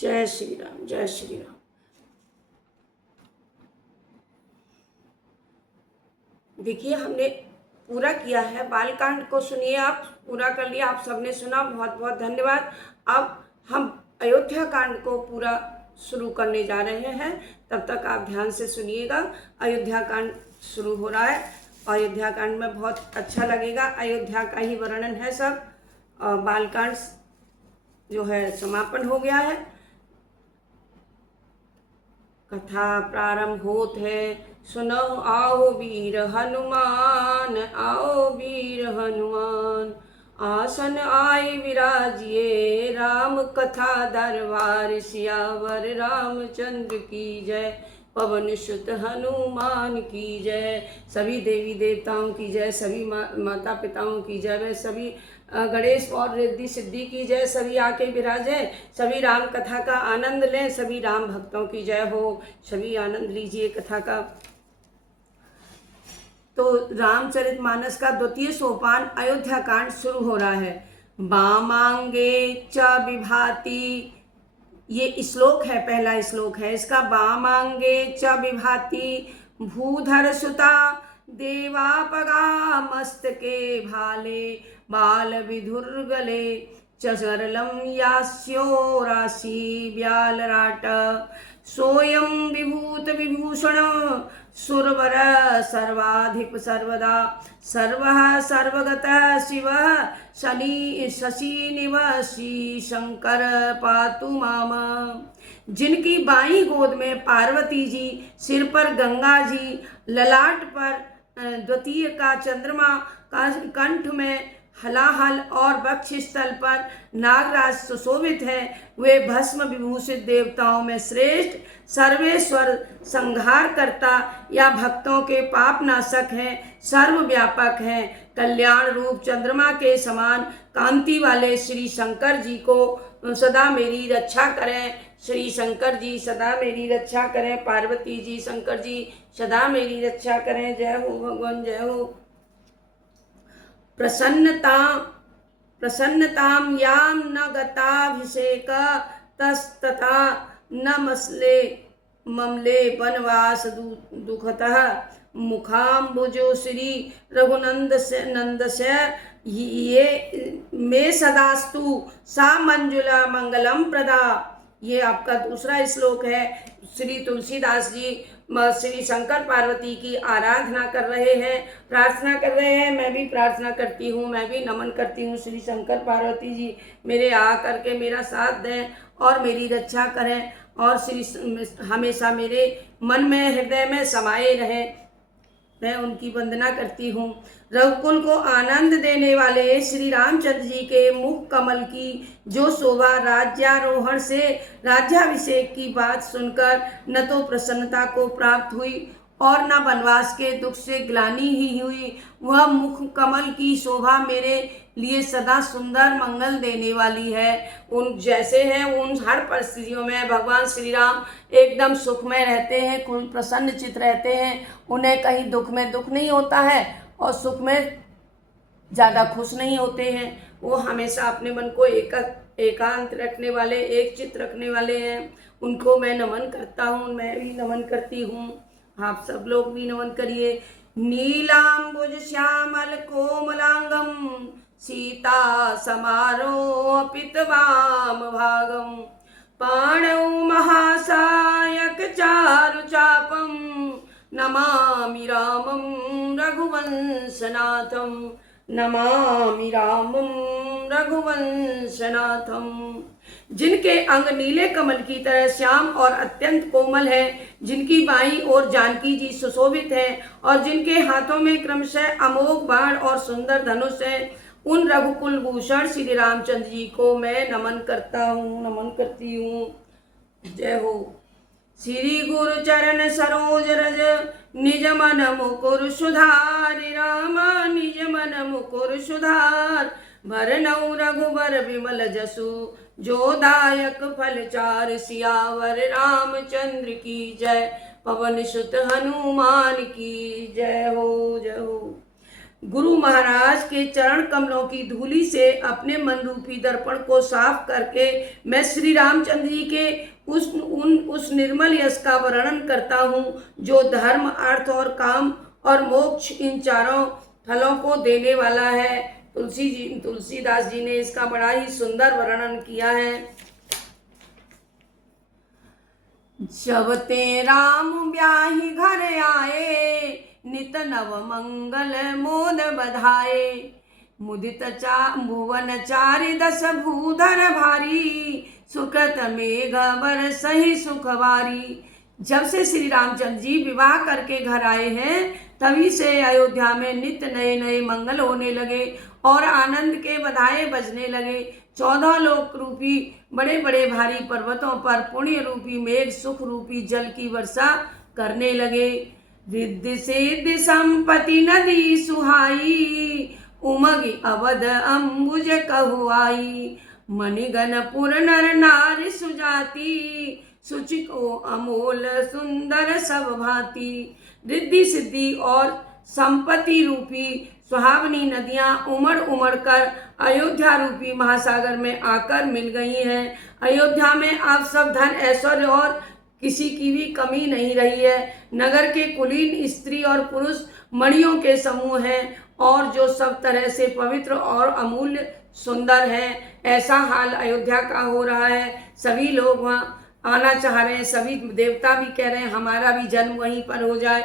जय श्री राम, जय श्री राम। देखिए, हमने पूरा किया है बालकांड को। सुनिए, आप पूरा कर लिया, आप सबने सुना, बहुत बहुत धन्यवाद। अब हम अयोध्या कांड को पूरा शुरू करने जा रहे हैं, तब तक आप ध्यान से सुनिएगा। अयोध्या कांड शुरू हो रहा है। अयोध्या कांड में बहुत अच्छा लगेगा, अयोध्या का ही वर्णन है सब। बालकांड जो है समापन हो गया है। कथा प्रारंभ होत है। सुनो आओ वीर हनुमान, आओ वीर हनुमान। आसन आए विराजिए, राम कथा दरबार। सियावर रामचंद्र की जय, पवन सुत हनुमान की जय। सभी देवी देवताओं की जय, सभी माता पिताओं की जय, वे सभी गणेश और रिद्धि सिद्धि की जय। सभी आके विराजें, सभी राम कथा का आनंद लें, सभी राम भक्तों की जय हो। सभी आनंद लीजिए कथा का। तो रामचरितमानस का द्वितीय सोपान अयोध्या कांड शुरू हो रहा है। बामांगे च विभाति, ये श्लोक है, पहला श्लोक है इसका। बामांगे च विभाति, भूधर सुता देवापगा। मस्तके भाले, बाल विधुर्गले। चरलम यास्यो राशि व्यालराट। सोयम विभूत विभूषण, सुरवर सर्वाधिक सर्वदा। सर्वः सर्वगतः शिवः, शशि निवासी शंकर पातु माम। जिनकी बाईं गोद में पार्वती जी, सिर पर गंगा जी, ललाट पर द्वितीय का चंद्रमा, कंठ में हलाहल और वक्ष स्थल पर नागराज सुशोभित है, वे भस्म विभूषित देवताओं में श्रेष्ठ, सर्वेश्वर, संहार करता या भक्तों के पाप नाशक हैं, सर्वव्यापक हैं। कल्याण रूप चंद्रमा के समान कांति वाले श्री शंकर जी को सदा मेरी रक्षा करें। श्री शंकर जी सदा मेरी रक्षा करें। पार्वती जी, शंकर जी सदा मेरी रक्षा करें। जय हो भगवान, जय हो। प्रसन्नताम याम न गताभिषेक, तस्तथा न ममले वनवास दुखतः। मुखाम्बुजो श्री रघुनंदस्य, ये मे सदास्तु सा मंजुला मंगलम प्रदा। ये आपका दूसरा श्लोक है। श्री तुलसीदास जी श्री शंकर पार्वती की आराधना कर रहे हैं, प्रार्थना कर रहे हैं। मैं भी प्रार्थना करती हूँ, मैं भी नमन करती हूँ। श्री शंकर पार्वती जी मेरे आ करके मेरा साथ दें और मेरी रक्षा करें, और श्री हमेशा मेरे मन में, हृदय में समाये रहें। मैं उनकी वंदना करती हूँ। रघुकुल को आनंद देने वाले श्री रामचंद्र जी के मुख कमल की जो शोभा, राज्यारोहण से राज्याभिषेक की बात सुनकर न तो प्रसन्नता को प्राप्त हुई और न वनवास के दुख से ग्लानि ही हुई। वह मुख कमल की शोभा मेरे लिए सदा सुंदर मंगल देने वाली है। उन जैसे हैं उन हर परिस्थितियों में भगवान श्री राम एकदम सुखमय रहते हैं, प्रसन्न चित रहते हैं। उन्हें कहीं दुख में दुख नहीं होता है और सुख में ज़्यादा खुश नहीं होते हैं। वो हमेशा अपने मन को एकांत रखने वाले, एक चित रखने वाले हैं। उनको मैं नमन करता हूँ, मैं भी नमन करती हूँ। आप सब लोग भी नमन करिए। नीलांबुज श्यामल कोमलांगम, सीता समारोह पितवाम भागम। पाणौ महासायक चारु चापम, नमामि रामं रघुवंशनाथम। नमामि रामं रघुवंशनाथम। जिनके अंग नीले कमल की तरह श्याम और अत्यंत कोमल है, जिनकी बाईं ओर जानकी जी सुशोभित है और जिनके हाथों में क्रमशः अमोघ बाण और सुंदर धनुष है, उन रघुकुल भूषण श्री रामचंद्र जी को मैं नमन करता हूँ, नमन करती हूँ। जय हो। श्री गुरु चरण सरोज रज, निज मन मुकुर सुधार। राम निज मन मुकुर सुधार, भरनौ रघुबर विमल जसु। जो दायक फल चार, सियावर रामचंद्र की जय, पवन सुत हनुमान की जय हो, जय हो। गुरु महाराज के चरण कमलों की धूलि से अपने मन रूपी दर्पण को साफ करके मैं श्री रामचंद्र जी के उस निर्मल यश का वर्णन करता हूँ जो धर्म, अर्थ और काम और मोक्ष इन चारों फलों को देने वाला है। तुलसीदास जी ने इसका बड़ा ही सुंदर वर्णन किया है। जब ते राम ब्याही घर आए, नित नव मंगल मोद बधाए। मुदित भुवन चारि दस भूधर भारी, सुकृत मेघ बरसहि सुखवारी। जब से श्री रामचंद्र जी विवाह करके घर आए हैं तभी से अयोध्या में नित्य नए नए मंगल होने लगे और आनंद के बधाए बजने लगे। 14 लोक रूपी बड़े बड़े भारी पर्वतों पर पुण्य रूपी मेघ सुख रूपी जल की वर्षा करने लगे। रिद्धि सिद्धि संपत्ति नदी सुहाई, उमगी अवध अंबुज कहुआई। मणिगण पुर नर नारी सुजाति, सुचि को अमोल सुंदर सब भांति। रिद्धि सिद्धि और संपत्ति रूपी सुहावनी नदियां उमड़ उमड़ कर अयोध्या रूपी महासागर में आकर मिल गई हैं। अयोध्या में अब सब धन ऐश्वर्य और किसी की भी कमी नहीं रही है। नगर के कुलीन स्त्री और पुरुष मणियों के समूह हैं और जो सब तरह से पवित्र और अमूल्य सुंदर है। ऐसा हाल अयोध्या का हो रहा है। सभी लोग वहाँ आना चाह रहे हैं, सभी देवता भी कह रहे हैं हमारा भी जन्म वहीं पर हो जाए।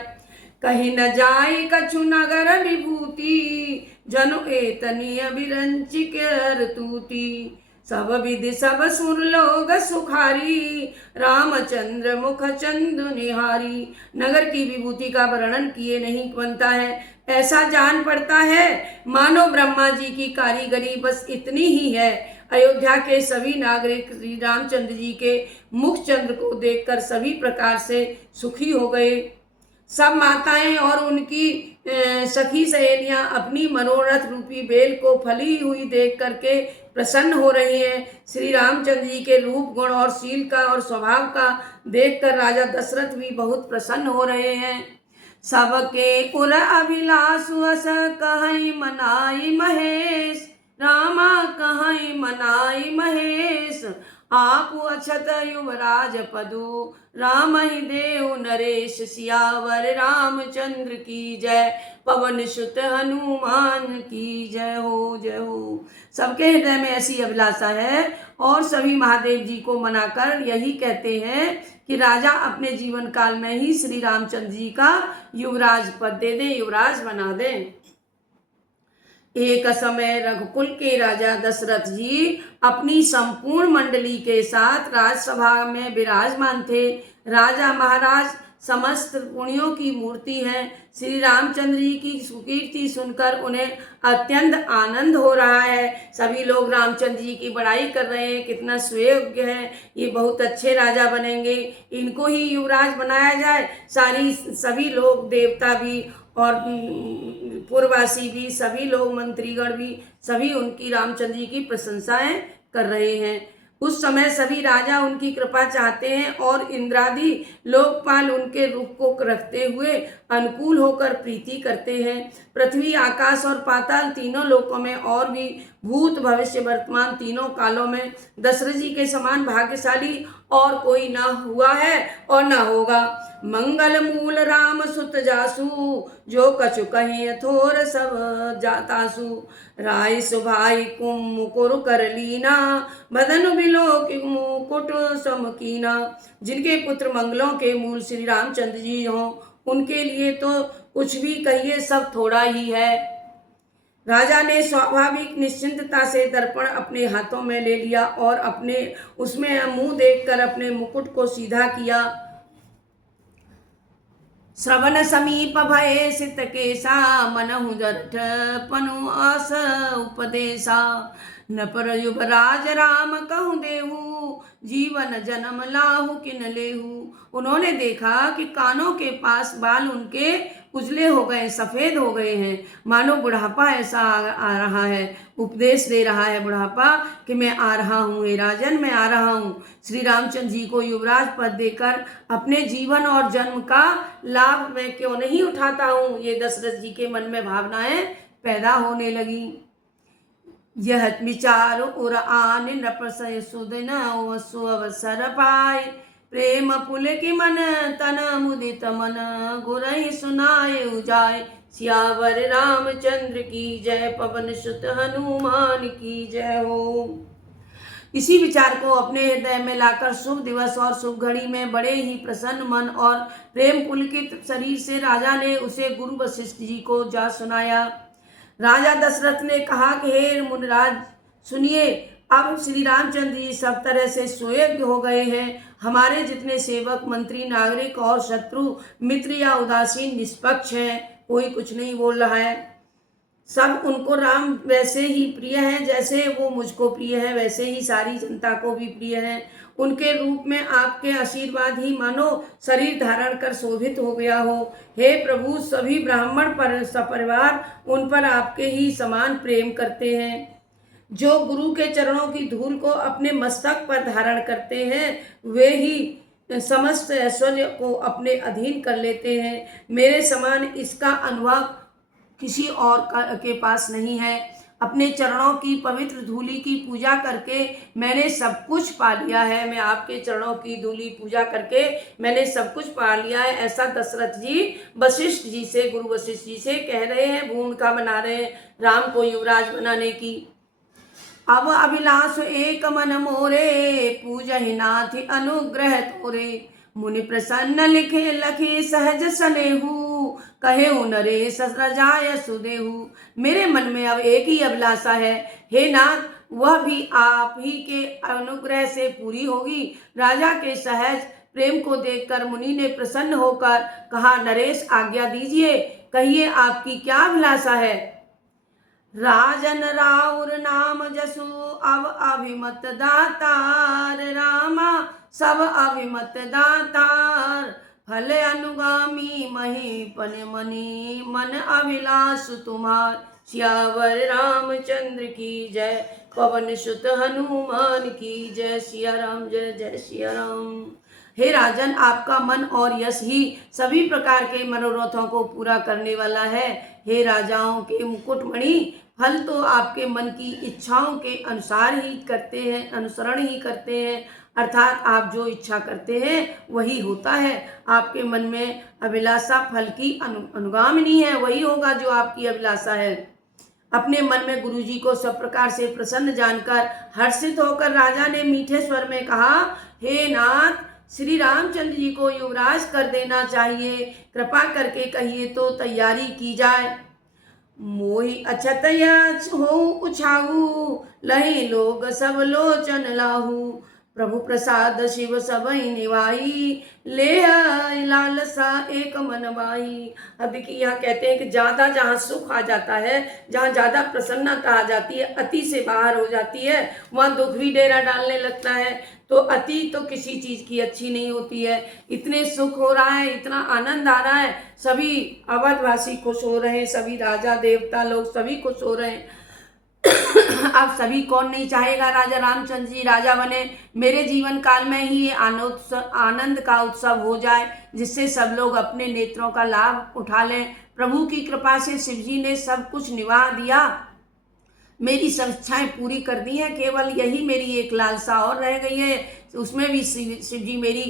कहीं न जाए कछु नगर विभूति, जनु एतनी अभिरंचि कर तूती। सब विधि सब सुर लोग सुखारी, रामचंद्र मुख चंदु निहारी। नगर की विभूति का वर्णन किए नहीं बनता है। ऐसा जान पड़ता है मानो ब्रह्मा जी की कारीगरी बस इतनी ही है। अयोध्या के सभी नागरिक श्री रामचंद्र जी के मुख चंद्र को देखकर सभी प्रकार से सुखी हो गए। सब माताएं और उनकी सखी सहेलियां अपनी मनोरथ रूपी बेल को फली हुई देख करके प्रसन्न हो रही हैं। श्री रामचंद्र जी के रूप गुण और शील का और स्वभाव का देखकर राजा दशरथ भी बहुत प्रसन्न हो रहे हैं। सबके उर अभिलाष अस कहई मनाई महेश, रामा कहई मनाई महेश। आप अछत युवराज पदु, राम ही देव नरेश। सियावर रामचंद्र की जय, पवन सुत हनुमान की जय हो जय हो। सबके हृदय में ऐसी अभिलाषा है और सभी महादेव जी को मनाकर यही कहते हैं कि राजा अपने जीवन काल में ही श्री रामचंद्र जी का युवराज पद दे दे, युवराज बना दे। एक समय रघुकुल के राजा दशरथ जी अपनी संपूर्ण मंडली के साथ राजसभा में विराजमान थे। राजा महाराज समस्त पुण्यों की मूर्ति हैं। श्री रामचंद्र जी की सुकीर्ति सुनकर उन्हें अत्यंत आनंद हो रहा है। सभी लोग रामचंद्र जी की बड़ाई कर रहे हैं, कितना सुयोग्य है, ये बहुत अच्छे राजा बनेंगे, इनको ही युवराज बनाया जाए। सभी लोग देवता भी और पूर्ववासी भी, सभी लोग मंत्रीगण भी, सभी उनकी रामचंद्र जी की प्रशंसाएं कर रहे हैं। उस समय सभी राजा उनकी कृपा चाहते हैं और इंद्रादि लोकपाल उनके रूप को रखते हुए अनुकूल होकर प्रीति करते हैं। पृथ्वी, आकाश और पाताल तीनों लोकों में और भी भूत भविष्य वर्तमान तीनों कालों में दशरथ जी के समान भाग्यशाली और कोई न हुआ है और न होगा। मंगल मूल राम सुत जासु, जो कछु कहीं थोर सब जातासु। राय सुभाई कुम मुकुर कर लीना, बदन बिलो कि मुकुट समकीना। जिनके पुत्र मंगलों के मूल श्री रामचंद्र जी हों उनके लिए तो कुछ भी कहिए सब थोड़ा ही है। राजा ने स्वाभाविक निश्चिंतता से दर्पण अपने हाथों में ले लिया और अपने उसमें मुंह देखकर अपने मुकुट को सीधा किया। श्रवण समीप भये सित केसा, मनहु जठ पनु आस उपदेशा। न पर युवराज राम कहूँ देहु, जीवन जन्म लाहु किन लेहु। उन्होंने देखा कि कानों के पास बाल उनके उजले हो गए, सफ़ेद हो गए हैं, मानो बुढ़ापा ऐसा आ रहा है। उपदेश दे रहा है बुढ़ापा कि मैं आ रहा हूँ, हे राजन मैं आ रहा हूँ। श्री रामचंद्र जी को युवराज पद देकर अपने जीवन और जन्म का लाभ मैं क्यों नहीं उठाता हूँ, ये दशरथ जी के मन में भावनाएं पैदा होने लगी। यह विचार उर आन नृप सुदिन अवसर पाए, प्रेम पुलक मन तन मुदित मन गुरहि सुनाए उजाय। सियावर रामचंद्र की जय, पवन सुत हनुमान की जय हो। इसी विचार को अपने हृदय में लाकर शुभ दिवस और शुभ घड़ी में बड़े ही प्रसन्न मन और प्रेम पुलकित शरीर से राजा ने उसे गुरु वशिष्ठ जी को जा सुनाया। राजा दशरथ ने कहा कि हे मुनिराज सुनिए, अब श्री रामचंद्र जी सब तरह से सुयोग्य हो गए हैं। हमारे जितने सेवक मंत्री नागरिक और शत्रु मित्र या उदासीन निष्पक्ष हैं, कोई कुछ नहीं बोल रहा है। सब उनको राम वैसे ही प्रिय हैं जैसे वो मुझको प्रिय है, वैसे ही सारी जनता को भी प्रिय है। उनके रूप में आपके आशीर्वाद ही मानो शरीर धारण कर शोभित हो गया हो। हे प्रभु, सभी ब्राह्मण पर सपरिवार उन पर आपके ही समान प्रेम करते हैं। जो गुरु के चरणों की धूल को अपने मस्तक पर धारण करते हैं, वे ही समस्त ऐश्वर्य को अपने अधीन कर लेते हैं। मेरे समान इसका अनुभव किसी और के पास नहीं है। अपने चरणों की पवित्र धूलि की पूजा करके मैंने सब कुछ पा लिया है। मैं आपके चरणों की धूलि पूजा करके मैंने सब कुछ पा लिया है, ऐसा दशरथ जी वशिष्ठ जी से, गुरु वशिष्ठ जी से कह रहे हैं, भूमिका बना रहे हैं राम को युवराज बनाने की। अब अभिलाष एक मन मोरे, पूजहि नाथ अनुग्रह तोरे। मुनि प्रसन्न लिखे लखे सहज सनेहू, कहे नरेश रजाय सुदेहू। मेरे मन में अब एक ही अभिलाषा है, हे नाथ, वह भी आप ही के अनुग्रह से पूरी होगी। राजा के सहज प्रेम को देखकर मुनि ने प्रसन्न होकर कहा, नरेश आज्ञा दीजिए, कहिए आपकी क्या अभिलाषा है। राजन राउर नाम जसु अब अभिमत दातार, रामा सब अभिमत दातार। फल अनुगामी महीपन मनी, मन अभिलाष तुम्हार। सियावर रामचंद्र की जय, पवन सुत हनुमान की जय। सिया राम जय जय सिया राम। हे राजन, आपका मन और यश ही सभी प्रकार के मनोरथों को पूरा करने वाला है। हे राजाओं के मुकुटमणि, फल तो आपके मन की इच्छाओं के अनुसार ही करते हैं, अनुसरण ही करते हैं, अर्थात आप जो इच्छा करते हैं वही होता है। आपके मन में अभिलाषा फल की अनुगामिनी है, वही होगा जो आपकी अभिलाषा है। अपने मन में गुरु जी को सब प्रकार से प्रसन्न जानकर हर्षित होकर राजा ने मीठे स्वर में कहा, हे नाथ, श्री रामचंद्र जी को युवराज कर देना चाहिए, कृपा करके कहिए तो तैयारी की जाए। मोहि अछत याच हो उछाऊ, लहि लोग सब लोचन लाहू। प्रभु प्रसाद शिव सबई निवाई, ले लालसा एक मन बाई। अब देखिए यहाँ कहते हैं कि ज़्यादा जहाँ सुख आ जाता है, जहाँ ज़्यादा प्रसन्नता आ जाती है, अति से बाहर हो जाती है, वहाँ दुख भी डेरा डालने लगता है। तो अति तो किसी चीज़ की अच्छी नहीं होती है। इतने सुख हो रहा है, इतना आनंद आ रहा है, सभी अवधवासी खुश हो रहे हैं, सभी राजा देवता लोग सभी खुश हो रहे हैं। अब सभी कौन नहीं चाहेगा राजा रामचंद्र जी राजा बने। मेरे जीवन काल में ही ये आनंद का उत्सव हो जाए, जिससे सब लोग अपने नेत्रों का लाभ उठा लें। प्रभु की कृपा से शिव जी ने सब कुछ निभा दिया, मेरी सब इच्छाएं पूरी कर दी हैं। केवल यही मेरी एक लालसा और रह गई है, उसमें भी शिव जी मेरी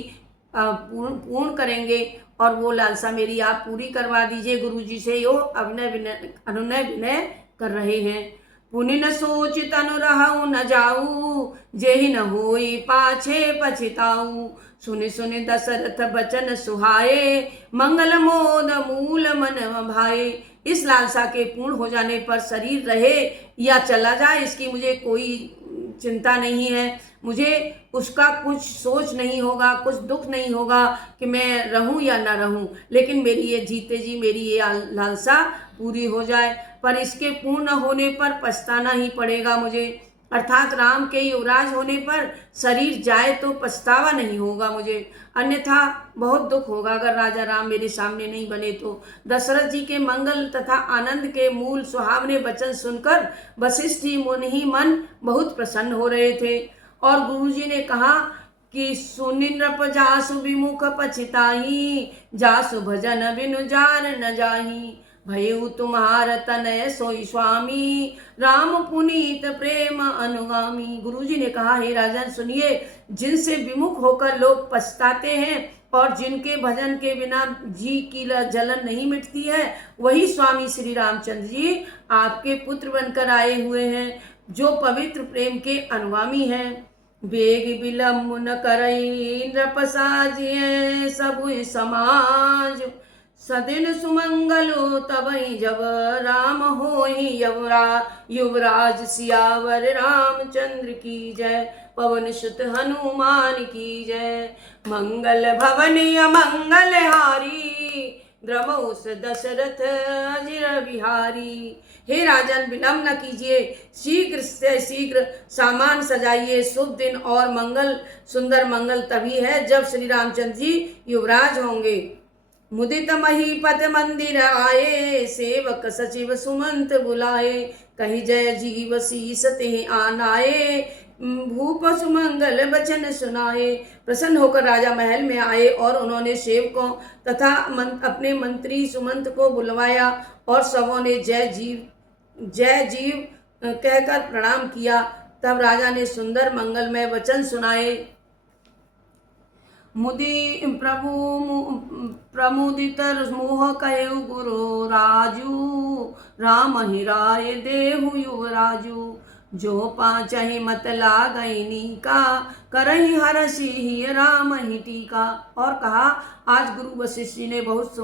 पूर्ण करेंगे, और वो लालसा मेरी आप पूरी करवा दीजिए। गुरु जी से यो अनुनय विनय कर रहे हैं। पुनि न सोच तनु रहु न जाऊ, जेहि न होई पाछे पछताऊ। सुनि सुनि दशरथ बचन सुहाए, मंगल मोद मूल मन भाए। इस लालसा के पूर्ण हो जाने पर शरीर रहे या चला जाए, इसकी मुझे कोई चिंता नहीं है। मुझे उसका कुछ सोच नहीं होगा, कुछ दुख नहीं होगा कि मैं रहूं या ना रहूं, लेकिन मेरी ये जीते जी मेरी ये लालसा पूरी हो जाए। पर इसके पूर्ण होने पर पछताना ही पड़ेगा मुझे, अर्थात राम के युवराज होने पर शरीर जाए तो पछतावा नहीं होगा मुझे, अन्यथा बहुत दुख होगा अगर राजा राम मेरे सामने नहीं बने तो। दशरथ जी के मंगल तथा आनंद के मूल सुहावने वचन सुनकर वशिष्ठ जी मुनि मन बहुत प्रसन्न हो रहे थे। और गुरु जी ने कहा कि सुनि नृप जासु विमुख पछिताई, जासु भजन बिनु जार न जाही। भयउ तुम्हार तनय सोई स्वामी, राम पुनीत प्रेम अनुगामी। गुरु जी ने कहा, हे राजन सुनिए, जिनसे विमुख होकर लोग पछताते हैं और जिनके भजन के बिना जी की जलन नहीं मिटती है, वही स्वामी श्री रामचंद्र जी आपके पुत्र बनकर आए हुए हैं, जो पवित्र प्रेम के अनुगामी हैं। बेग विलम्ब न करई नृप साजिए, सबु समाज सदिन सुमंगलो तबई जब, राम होई युवराज सियावर रामचंद्र की जय, पवन सुत हनुमान की जय। मंगल भवन अमंगल हारी, द्रमोस दशरथ अजिर बिहारी। हे राजन, विलम्ब न कीजिए, शीघ्र से शीघ्र सामान सजाइए। शुभ दिन और मंगल, सुंदर मंगल तभी है जब श्री रामचंद्र जी युवराज होंगे। मुदित महीपत मंदिर आए, सेवक सचिव सुमंत बुलाए, कही जय जीव शीस ते आनाए, भूप सुमंगल वचन सुनाए। प्रसन्न होकर राजा महल में आए और उन्होंने सेवकों तथा अपने मंत्री सुमंत को बुलवाया और सबों ने जय जीव कहकर प्रणाम किया। तब राजा ने सुंदर मंगलमय वचन सुनाए। प्रमुदित मोह कयु गुरु राजू, राम ही राय देहु युवराजू, जो पाँचहि मत लागैनी का, करहि हरषि ही राम ही टीका। और कहा, आज गुरु वशिष्ठ जी ने बहुत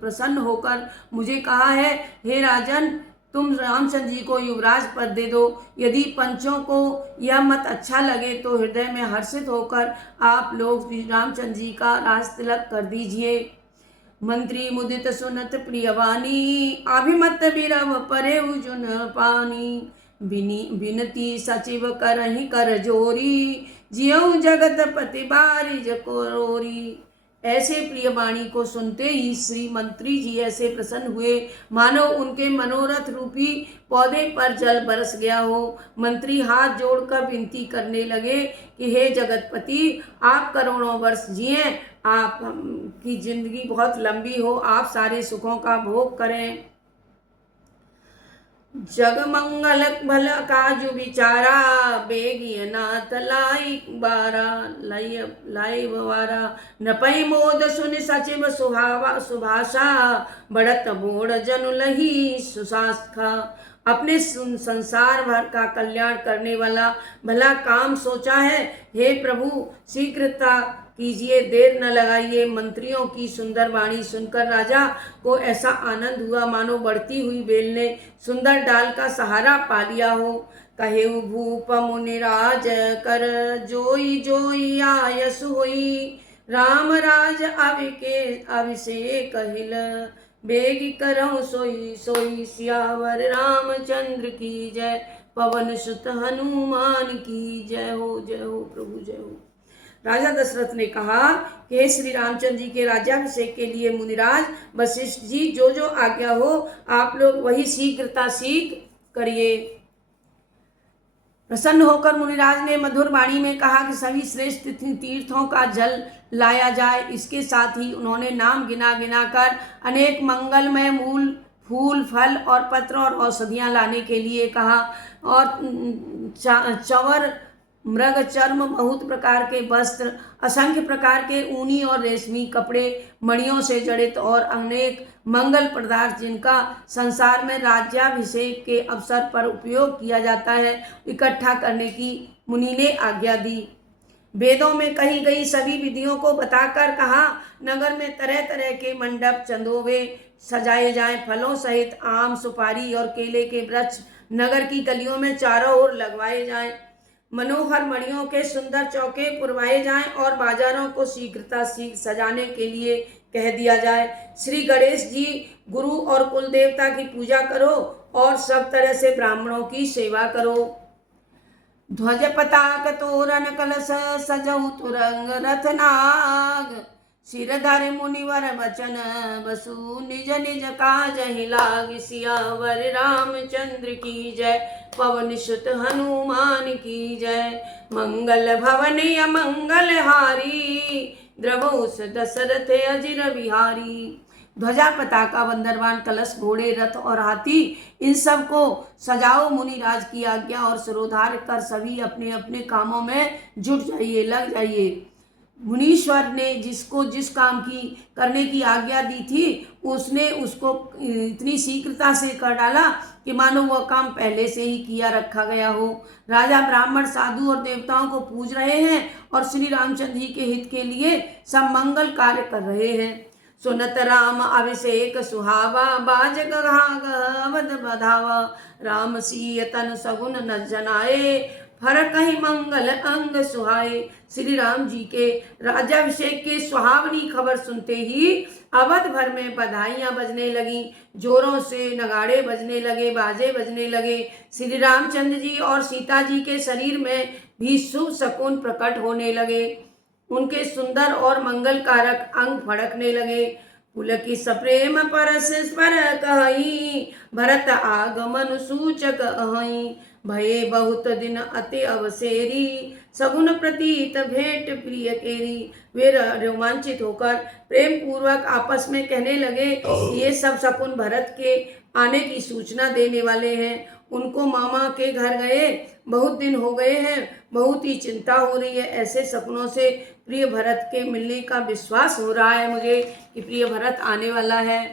प्रसन्न होकर मुझे कहा है, हे राजन, तुम रामचंद्र जी को युवराज पद दे दो। यदि पंचों को यह मत अच्छा लगे तो हृदय में हर्षित होकर आप लोग रामचंद्र जी का राज तिलक कर दीजिए। मंत्री मुदित सुनत प्रियवानी, अभिमत बिरव परे जुन पानी, बिनती सचिव करहि कर जोरी, जियऊ जगत पति बारिज कोरोरी। ऐसे प्रिय वाणी को सुनते ही श्री मंत्री जी ऐसे प्रसन्न हुए मानो उनके मनोरथ रूपी पौधे पर जल बरस गया हो। मंत्री हाथ जोड़कर विनती करने लगे कि हे जगतपति, आप करोड़ों वर्ष जिए, आप की जिंदगी बहुत लंबी हो, आप सारे सुखों का भोग करें। जग मंगल भल काजु विचारा, बेगिय नाथ लाई बारा, लाई बवारा। नपई मोद सुन सचिव सुभाषा, बढ़त बोड़ जनु लही सुशाखा। अपने संसार भर का कल्याण करने वाला भला काम सोचा है। हे प्रभु, शीघ्रता कीजिए, देर न लगाइए। मंत्रियों की सुंदर वाणी सुनकर राजा को ऐसा आनंद हुआ मानो बढ़ती हुई बेल ने सुंदर डाल का सहारा पा लिया हो। कहेउ भूप मुनिराज कर, जोई जोई आयस होई, राम राज अभिषेक कहिल, बेगी करहु सोई सोई, सियावर रामचंद्र की जय, पवन सुत हनुमान की जय हो। जय हो प्रभु, जय हो। राजा दशरथ ने कहा कि हे श्री रामचंद्र जी के राज्याभिषेक के लिए मुनिराज वशिष्ठ जी, जो जो आज्ञा हो आप लोग वही शीघ्रता करिए। प्रसन्न होकर मुनिराज ने मधुर वाणी में कहा कि सभी श्रेष्ठ तीर्थों का जल लाया जाए। इसके साथ ही उन्होंने नाम गिना गिना कर अनेक मंगलमय मूल, फूल, फल और पत्र और औषधियाँ लाने के लिए कहा और चंवर, मृग चर्म, बहुत प्रकार के वस्त्र, असंख्य प्रकार के ऊनी और रेशमी कपड़े, मणियों से जड़ित और अनेक मंगल पदार्थ जिनका संसार में राज्याभिषेक के अवसर पर उपयोग किया जाता है, इकट्ठा करने की मुनि ने आज्ञा दी। वेदों में कही गई सभी विधियों को बताकर कहा, नगर में तरह तरह के मंडप, चंदोवे सजाए जाएं, फलों सहित आम, सुपारी और केले के वृक्ष नगर की गलियों में चारों ओर लगवाए जाएं, मनोहर मणियों के सुंदर चौके पुरवाए जाएं और बाजारों को शीघ्रता सजाने के लिए कह दिया जाए। श्री गणेश जी, गुरु और कुल देवता की पूजा करो और सब तरह से ब्राह्मणों की सेवा करो। ध्वज पताक तोरण कलश सजऊ तुरंग रथनाग, सिरधर मुनिवर वचन बसु, निज निज काज ही लाग, सियावर रामचंद्र की जय, पवन सुत हनुमान की जय। मंगल भवन अमंगल हारी, द्रवोस दशरथ अजिर बिहारी। ध्वजा, पताका, बंदरवान, कलश, घोड़े, रथ और हाथी, इन सब को सजाओ। मुनिराज की आज्ञा और सिरोधार्य कर सभी अपने अपने कामों में जुट जाइए, लग जाइए। मुनीश्वर ने जिसको जिस काम की करने की आज्ञा दी थी उसने उसको इतनी शीघ्रता से कर डाला कि मानो वह काम पहले से ही किया रखा गया हो। राजा, ब्राह्मण, साधु और देवताओं को पूज रहे हैं और श्री रामचंद्र जी के हित के लिए सब मंगल कार्य कर रहे हैं। सुनत राम अभिषेक सुहावा, बाज गहागवद बधावा, राम सिय तन सगुन न जनाए, फरक ही मंगल अंग सुहाए। श्री राम जी के राज्याभिषेक की सुहावनी खबर सुनते ही अवध भर में बधाइयां बजने लगी, जोरों से नगाड़े बजने लगे, बाजे बजने लगे। श्री रामचंद्र जी और सीता जी के शरीर में भी शुभ शकुन प्रकट होने लगे, उनके सुंदर और मंगल कारक अंग फड़कने लगे। पुलकी सप्रेम परस पर कहि, भरत आगमन सूचक अहि, भये बहुत दिन अति अवसेरी, सगुन प्रतीत भेंट प्रिय केरी। वे रोमांचित होकर प्रेम पूर्वक आपस में कहने लगे, ये सब शकुन भरत के आने की सूचना देने वाले हैं। उनको मामा के घर गए बहुत दिन हो गए हैं, बहुत ही चिंता हो रही है। ऐसे सपनों से प्रिय भरत के मिलने का विश्वास हो रहा है मुझे कि प्रिय भरत आने वाला है।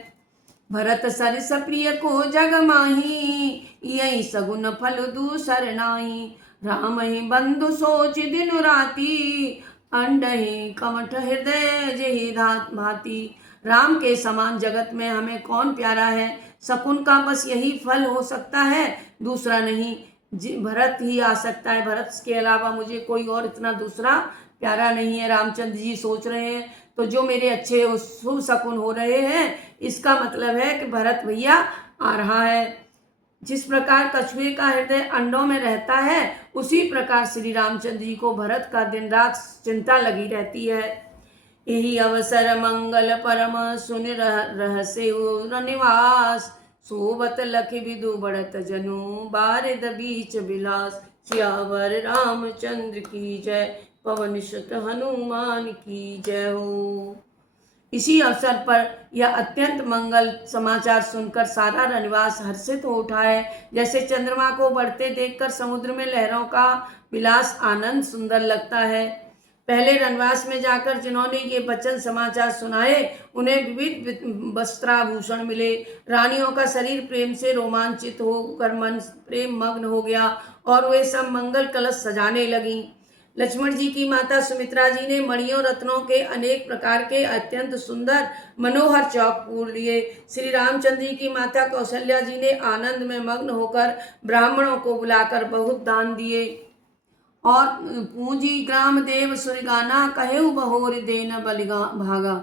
भरत सरिस प्रिय को जग माही, यही सगुन फल दूसर नाई, राम ही बंधु सोच दिन राती, अंडहि कमठ हृदय जेहि भांति। राम के समान जगत में हमें कौन प्यारा है, शकुन का बस यही फल हो सकता है, दूसरा नहीं। भरत ही आ सकता है, भरत के अलावा मुझे कोई और इतना दूसरा प्यारा नहीं है। रामचंद्र जी सोच रहे हैं तो जो मेरे अच्छे शुभ शकुन हो रहे हैं, इसका मतलब है कि भरत भैया आ रहा है। जिस प्रकार कछुए का हृदय अंडों में रहता है, उसी प्रकार श्री रामचंद्र जी को भरत का दिन रात चिंता लगी रहती है। यही अवसर मंगल परम सुन रहसे निवास, सोबत लख विदु बढ़त जनु, बारिद बीच विलास। सियावर रामचंद्र की जय, पवन सुत हनुमान की जय हो। इसी अवसर पर यह अत्यंत मंगल समाचार सुनकर सारा रनिवास हर्षित हो उठा है। जैसे चंद्रमा को बढ़ते देखकर समुद्र में लहरों का विलास आनंद सुंदर लगता है। पहले रनवास में जाकर जिन्होंने ये वचन समाचार सुनाए, उन्हें विविध वस्त्राभूषण मिले। रानियों का शरीर प्रेम से रोमांचित होकर मन प्रेम मग्न हो गया और वे सब मंगल कलश सजाने लगी। लक्ष्मण जी की माता सुमित्रा जी ने मणियों रत्नों के अनेक प्रकार के अत्यंत सुंदर मनोहर चौक पूर लिए। श्री रामचंद्र जी की माता कौशल्या जी ने आनंद में मग्न होकर ब्राह्मणों को बुलाकर बहुत दान दिए और पूंजी ग्राम देव सुरगाना कहेउ बहोर देन बलिगा भागा,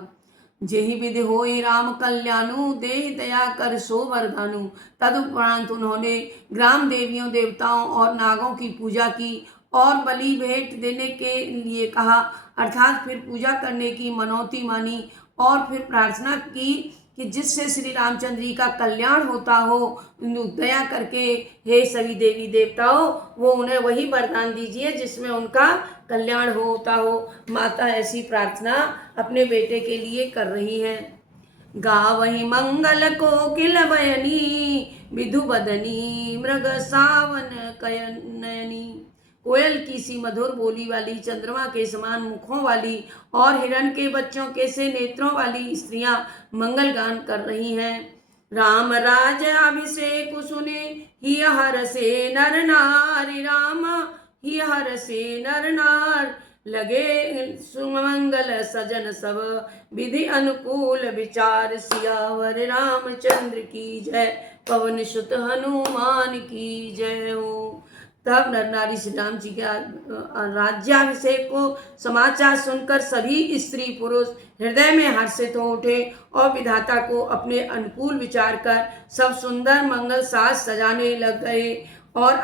जेहि विधि होई राम कल्याणु, देहि दया कर सो वरदानु। तदुपरांत उन्होंने ग्राम देवियों देवताओं और नागों की पूजा की और बलि भेंट देने के लिए कहा, अर्थात फिर पूजा करने की मनौती मानी और फिर प्रार्थना की कि जिससे श्री रामचंद्र जी का कल्याण होता हो, दया करके हे सभी देवी देवताओं, वो उन्हें वही वरदान दीजिए जिसमें उनका कल्याण होता हो। माता ऐसी प्रार्थना अपने बेटे के लिए कर रही हैं। गावहि मंगल कोकिल बयनी, विधु बदनी मृग सावन कयनयनी। कोयल की सी मधुर बोली वाली, चंद्रमा के समान मुखों वाली और हिरण के बच्चों के से नेत्रों वाली स्त्रियां मंगल गान कर रही हैं। राम राज अभिषेक सुने, हिय हर से नर नारी, राम हिय हर से नर नार, लगे सुमंगल सजन सब, विधि अनुकूल विचार। सियावर रामचंद्र की जय, पवन सुत हनुमान की जय हो। तब नर नारी श्री राम जी का राज्याभिषेक को समाचार सुनकर सभी स्त्री पुरुष हृदय में हर्षित हो उठे और विधाता को अपने अनुकूल विचार कर सब सुंदर मंगल साज सजाने लग गए। और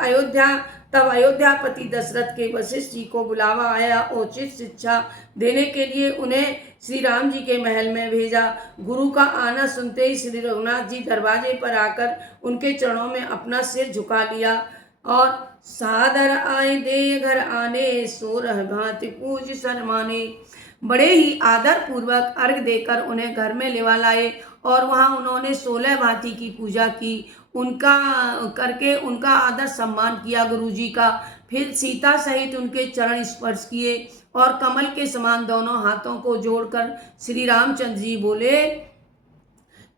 तब अयोध्यापति दशरथ के वशिष्ठ जी को बुलावा आया। उचित शिक्षा देने के लिए उन्हें श्री राम जी के महल में भेजा। गुरु का आना सुनते ही श्री रघुनाथ जी दरवाजे पर आकर उनके चरणों में अपना सिर झुका लिया और सादर आए दे घर आने, सोरह भांति पूज शर्माने। बड़े ही आदर पूर्वक अर्घ देकर उन्हें घर में लेवा लाए और वहाँ उन्होंने 16 भांति की पूजा की, उनका करके उनका आदर सम्मान किया गुरु जी का। फिर सीता सहित उनके चरण स्पर्श किए और कमल के समान दोनों हाथों को जोड़कर श्री रामचंद्र जी बोले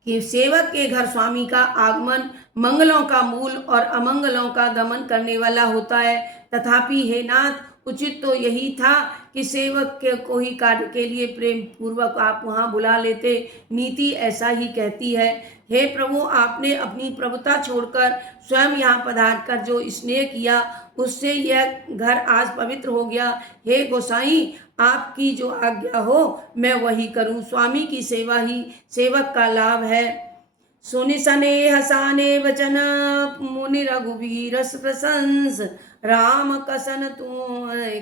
कि सेवक के घर स्वामी का आगमन मंगलों का मूल और अमंगलों का दमन करने वाला होता है। तथापि हे नाथ, उचित तो यही था कि सेवक के को ही कार्य के लिए प्रेम पूर्वक आप वहाँ बुला लेते। नीति ऐसा ही कहती है। हे प्रभु, आपने अपनी प्रभुता छोड़कर स्वयं यहाँ पधार कर जो स्नेह किया, उससे यह घर आज पवित्र हो गया। हे गोसाई, आपकी जो आज्ञा हो मैं वही करूं। स्वामी की सेवा ही सेवक का लाभ है। सुनि सने हसाने वचन मुनि रघुवीर प्रशंस, राम कसन तू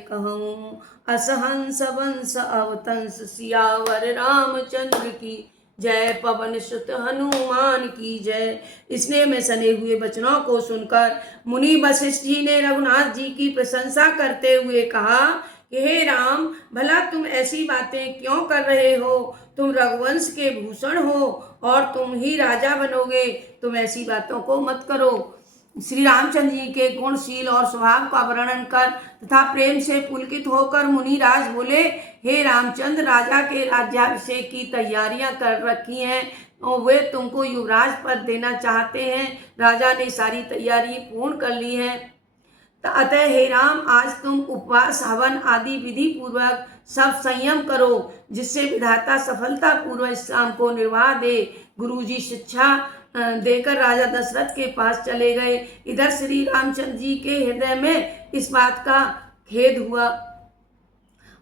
कहूँ असहंस वंश अवतंस, सियावर रामचंद्र की जय, पवन सुत हनुमान की जय। स्नेह में सने हुए वचनों को सुनकर मुनि वशिष्ठ जी ने रघुनाथ जी की प्रशंसा करते हुए कहा कि हे राम, भला तुम ऐसी बातें क्यों कर रहे हो? तुम रघुवंश के भूषण हो और तुम ही राजा बनोगे। तुम ऐसी बातों को मत करो। श्री रामचंद्र जी के गुणशील और स्वभाव का वर्णन कर तथा प्रेम से पुलकित होकर मुनिराज बोले, हे रामचंद्र, राजा के राज्याभिषेक की तैयारियां कर रखी हैं और वे तुमको युवराज पद देना चाहते हैं। राजा ने सारी तैयारी पूर्ण कर ली है। अतः हे राम, आज तुम उपवास, हवन आदि विधि पूर्वक सब संयम करो, जिससे विधाता सफलता पूर्वक इस काम को निर्वाह दे। गुरुजी शिक्षा देकर राजा दशरथ के पास चले गए। इधर श्री रामचंद्र जी के हृदय में इस बात का खेद हुआ।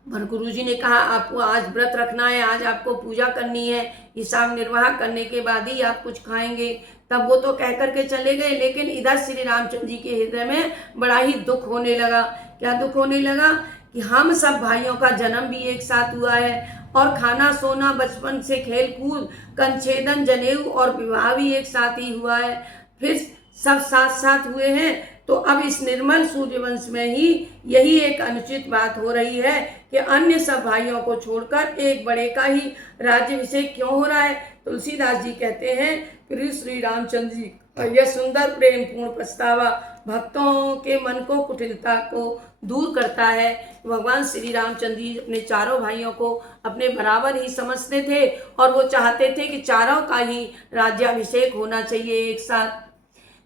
पर गुरु जी ने कहा, आपको आज व्रत रखना है, आज आपको पूजा करनी है, हिसाब निर्वाह करने के बाद ही आप कुछ खाएंगे। तब वो तो कह करके चले गए, लेकिन इधर श्री रामचंद्र जी के हृदय में बड़ा ही दुख होने लगा। क्या दुख होने लगा? कि हम सब भाइयों का जन्म भी एक साथ हुआ है और खाना सोना, बचपन से खेल कूद, कंछेदन, जनेऊ और विवाह भी एक साथ ही हुआ है। फिर सब साथ साथ हुए हैं। तो अब इस निर्मल सूर्यवंश में ही यही एक अनुचित बात हो रही है कि अन्य सब भाइयों को छोड़कर एक बड़े का ही राज्याभिषेक क्यों हो रहा है। तुलसीदास जी कहते हैं कि श्री रामचंद्र जी यह सुंदर प्रेम पूर्ण पछतावा भक्तों के मन को कुटिलता को दूर करता है। भगवान श्री रामचंद्र जी अपने चारों भाइयों को अपने बराबर ही समझते थे और वो चाहते थे कि चारों का ही राज्याभिषेक होना चाहिए एक साथ।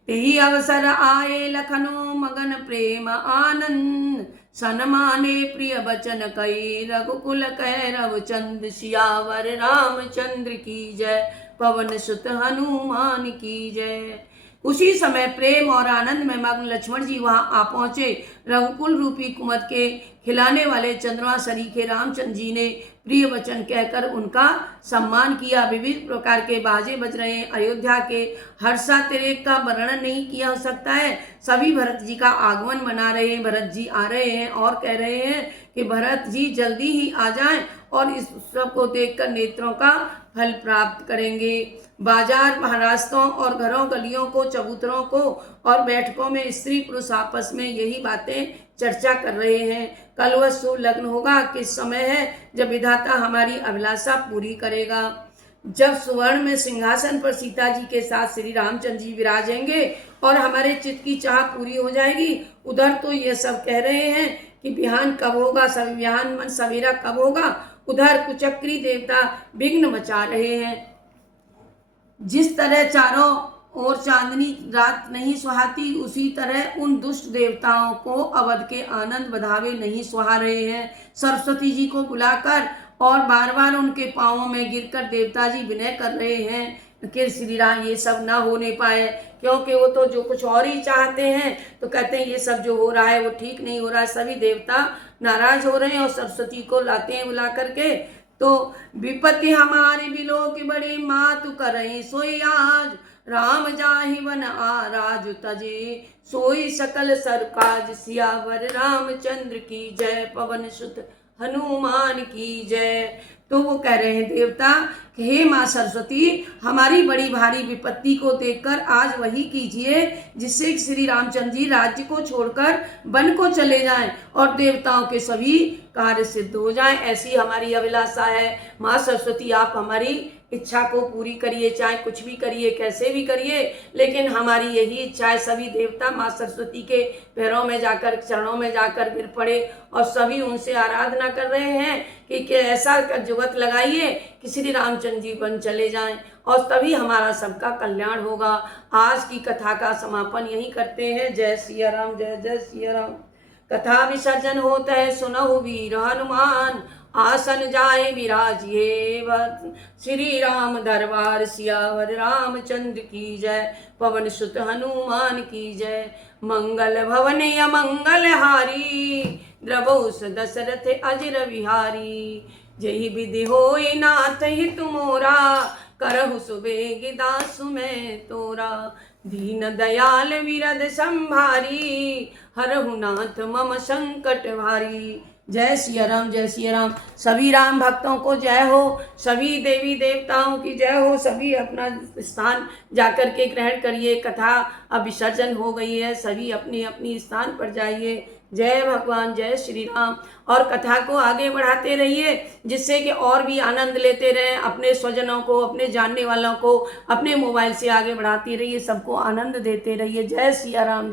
यही अवसर आए लखनऊ मगन प्रेम आनंद, सनमाने प्रिय बचन कई रघुकुल कह रवचंद, सियावर रामचंद्र की जय, पवन सुत हनुमान की जय। उसी समय प्रेम और आनंद में मग्न लक्ष्मण जी वहां आ पहुंचे। रघुकुल रूपी कुमद के खिलाने वाले चंद्रमा सरीखे रामचंद्र जी ने प्रिय वचन कहकर उनका सम्मान किया। विविध प्रकार के बाजे बज रहे हैं। अयोध्या के हर्षातिरेक का वर्णन नहीं किया जा सकता है। सभी भरत जी का आगमन मना रहे हैं। भरत जी आ रहे हैं और कह रहे हैं कि भरत जी जल्दी ही आ जाएं और इस उत्सव को देखकर नेत्रों का फल प्राप्त करेंगे। बाजार, महाराष्ट्रों और घरों गलियों को, चबूतरों को और बैठकों में स्त्री पुरुष आपस में यही बातें चर्चा कर रहे हैं। कल वह शुभ लग्न होगा, किस समय है जब विधाता हमारी अभिलाषा पूरी करेगा। जब सुवर्ण में सिंहासन पर सीता जी के साथ श्री रामचंद्र जी विराजेंगे और हमारे चित्त की चाह पूरी हो जाएगी। उधर तो ये सब कह रहे हैं कि बिहान कब होगा, बिहान सवेरा कब होगा। उधर कुचक्री देवता विघ्न मचा रहे हैं। जिस तरह चारों ओर चांदनी रात नहीं सुहाती, उसी तरह उन दुष्ट देवताओं को अवध के आनंद बधावे नहीं सुहा रहे हैं। सरस्वती जी को बुलाकर और बार बार उनके पांवों में गिरकर देवता जी विनय कर रहे हैं कि श्री राम ये सब ना होने पाए, क्योंकि वो तो जो कुछ और ही चाहते हैं। तो कहते हैं ये सब जो हो रहा है वो ठीक नहीं हो रहा है। सभी देवता नाराज हो रहे हैं और सरस्वती को लाते हैं बुला करके। तो विपत्ति हमारे बिलो की बड़ी मातु करें सोई आज, राम जाहि वन आराज तजे, सोई सकल सरकाज, सियावर रामचंद्र की जय, पवन सुत हनुमान की जय। तो वो कह रहे हैं देवता कि हे माँ सरस्वती, हमारी बड़ी भारी विपत्ति को देखकर आज वही कीजिए जिससे श्री रामचंद्र जी राज्य को छोड़कर वन को चले जाएं और देवताओं के सभी कार्य सिद्ध हो जाएं। ऐसी हमारी अभिलाषा है। माँ सरस्वती, आप हमारी इच्छा को पूरी करिए, चाहे कुछ भी करिए, कैसे भी करिए, लेकिन हमारी यही इच्छा है सभी देवता माँ सरस्वती के पैरों में जाकर, चरणों में जाकर गिर पड़े और सभी उनसे आराधना कर रहे हैं कि ऐसा जुगत लगाइए कि श्री रामचंद्र जी बन चले जाएं और तभी हमारा सबका कल्याण होगा। आज की कथा का समापन यही करते हैं। जय सिया राम, जय जय सिया राम। कथा विसर्जन होता है, सुनहु वीर हनुमान, आसन जाए विराजिए श्री राम दरबार, सियावर रामचंद्र की जय, पवन सुत हनुमान की जय। मंगल भवन अमंगल हारी, द्रवोस दशरथ अजर विहारी, जय विधि होई नाथ हित मोरा, करहु सुबेग दासु मैं तोरा, दीन दयाल विरद संभारी, हरहु नाथ मम संकट भारी। जय सिया राम, जय सिया राम। सभी राम भक्तों को जय हो, सभी देवी देवताओं की जय हो। सभी अपना स्थान जाकर के ग्रहण करिए। कथा अब विसर्जन हो गई है, सभी अपनी अपनी स्थान पर जाइए। जय भगवान, जय श्री राम। और कथा को आगे बढ़ाते रहिए जिससे कि और भी आनंद लेते रहें। अपने स्वजनों को, अपने जानने वालों को अपने मोबाइल से आगे बढ़ाते रहिए, सबको आनंद देते रहिए। जय सिया राम।